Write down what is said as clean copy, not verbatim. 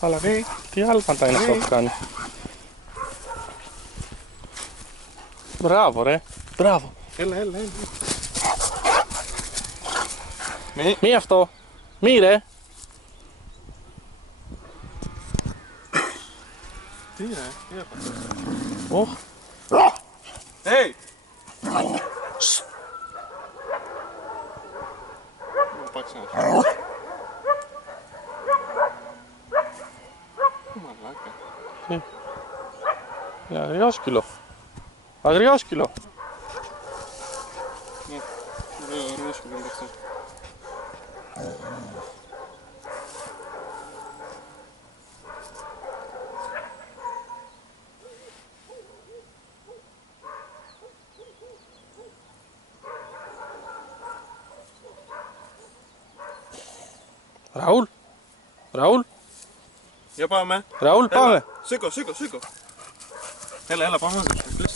Αλλά τι άλματα είναι αυτό που κάνει. Μπράβο ρε, μπράβο. Έλα. Μη αυτό, μη ρε. Τι είναι, τι έπαθες. Οχ. Hey! Μου πάξει ένα χέρι. Μαλάκα. Αγριόσκυλο. Αγριόσκυλο. Ναι, ωραίο σκυλό είναι αυτό. Ραούλ. Ραούλ. Για πάμε. Ραούλ, πάμε. Σήκω. Έλα, πάμε μαζί.